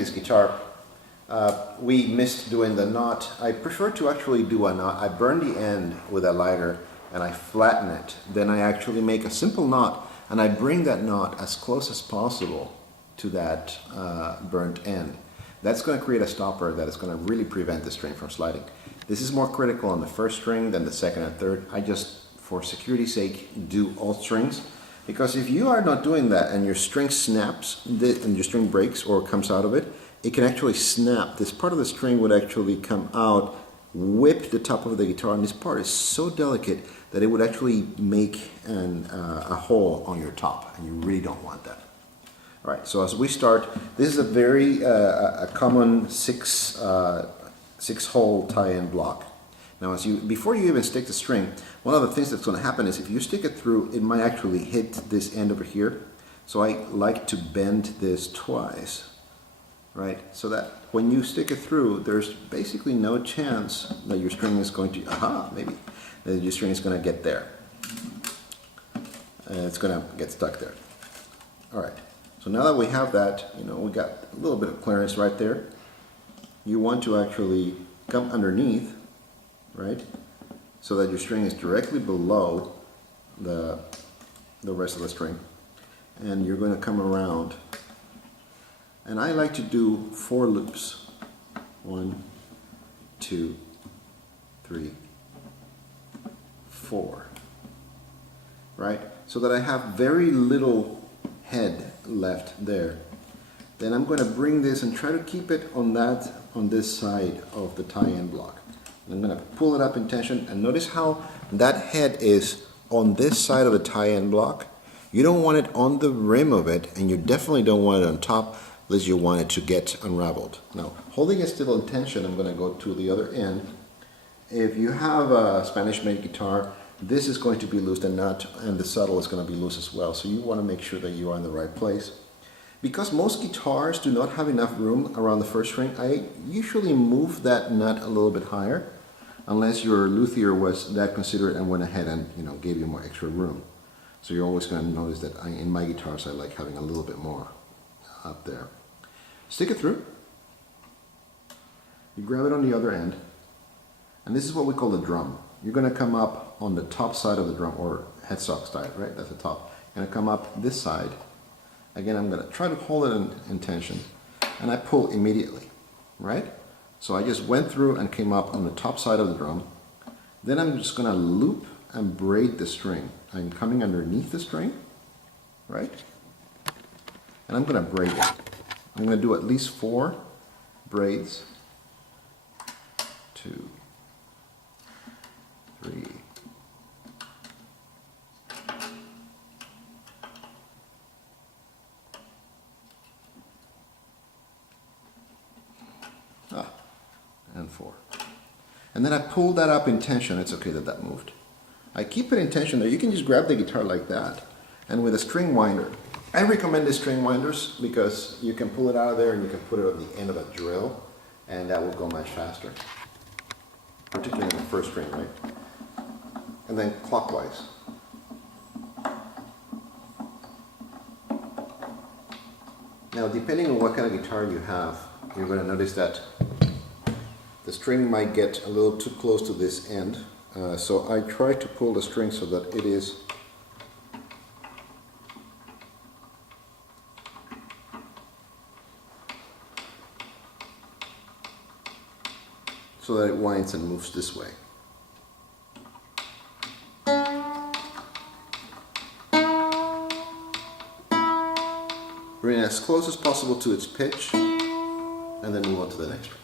This guitar, we missed doing the knot. I prefer to actually do a knot. I burn the end with a lighter and I flatten it. Then I actually make a simple knot and I bring that knot as close as possible to that burnt end. That's going to create a stopper that is going to really prevent the string from sliding. This is more critical on the first string than the second and third. I just, for security's sake, do all strings. Because if you are not doing that and your string snaps and your string breaks or comes out of it, it can actually snap. This part of the string would actually come out, whip the top of the guitar, and this part is so delicate that it would actually make a hole on your top, and you really don't want that. All right, so as we start, this is a very a common six-hole tie-in block. Now, before you even stick the string, one of the things that's going to happen is if you stick it through, it might actually hit this end over here. So I like to bend this twice, right? So that when you stick it through, there's basically no chance that your string is going to, that your string is going to get there. It's going to get stuck there. All right. So now that we have that, we got a little bit of clearance right there. You want to actually come underneath, right? So that your string is directly below the rest of the string. And you're going to come around. And I like to do 4 loops. 1, 2, 3, 4. Right? So that I have very little head left there. Then I'm going to bring this and try to keep it on this side of the tie-in block. I'm going to pull it up in tension, and notice how that head is on this side of the tie-in block. You don't want it on the rim of it, and you definitely don't want it on top unless you want it to get unraveled. Now, holding it still in tension, I'm going to go to the other end. If you have a Spanish-made guitar, this is going to be loose, the nut and the saddle is going to be loose as well, so you want to make sure that you are in the right place. Because most guitars do not have enough room around the first string, I usually move that nut a little bit higher, unless your luthier was that considerate and went ahead and gave you more extra room. So you're always going to notice that in my guitars I like having a little bit more up there. Stick it through. You grab it on the other end, and this is what we call the drum. You're going to come up on the top side of the drum, or headstock side, right? That's the top. You're going to come up this side. Again, I'm going to try to hold it in tension, and I pull immediately, right? So I just went through and came up on the top side of the drum. Then I'm just going to loop and braid the string. I'm coming underneath the string, right? And I'm going to braid it. I'm going to do at least 4 braids. 2, 3, 4. And then I pull that up in tension. It's okay that that moved. I keep it in tension there. You can just grab the guitar like that, and with a string winder. I recommend the string winders because you can pull it out of there and you can put it on the end of a drill, and that will go much faster. Particularly on the first string, right? And then clockwise. Now, depending on what kind of guitar you have, you're going to notice that the string might get a little too close to this end, so I try to pull the string so that it is so that it winds and moves this way. Bring it as close as possible to its pitch, and then move on to the next one.